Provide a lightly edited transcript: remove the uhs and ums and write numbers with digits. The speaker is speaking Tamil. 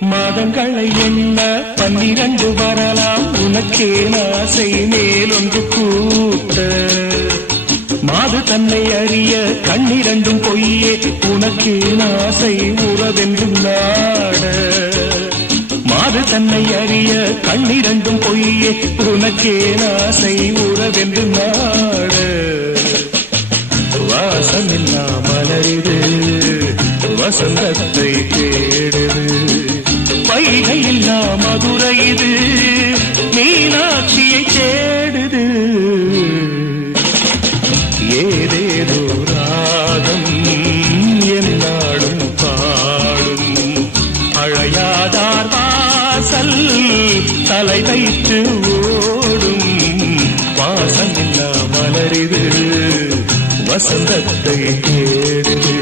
மாதங்களை என்ன 12 வரலாம் உனக்கே ஆசை மேலொன்று கூட்ட மாது தன்னை அறிய கண்ணிரண்டும் பொய்யே உனக்கே ஆசை உறவென்றும் நாட மாது தன்னை அறிய கண்ணிரண்டும் பொய்யே உனக்கே ஆசை உறவென்று நாட வாசமில்லா மலரிது வசந்தத்தை தேடுது வைகையில்லா மதுரை இது மீனாட்சியை தேடுது ஏதேதோ ராகம் என்னாடும் பாடும் அழையாதார் வாசல் தலை வைத்து ஓடும் வாசமில்லா மலரிது வசந்தத்தை தேடுது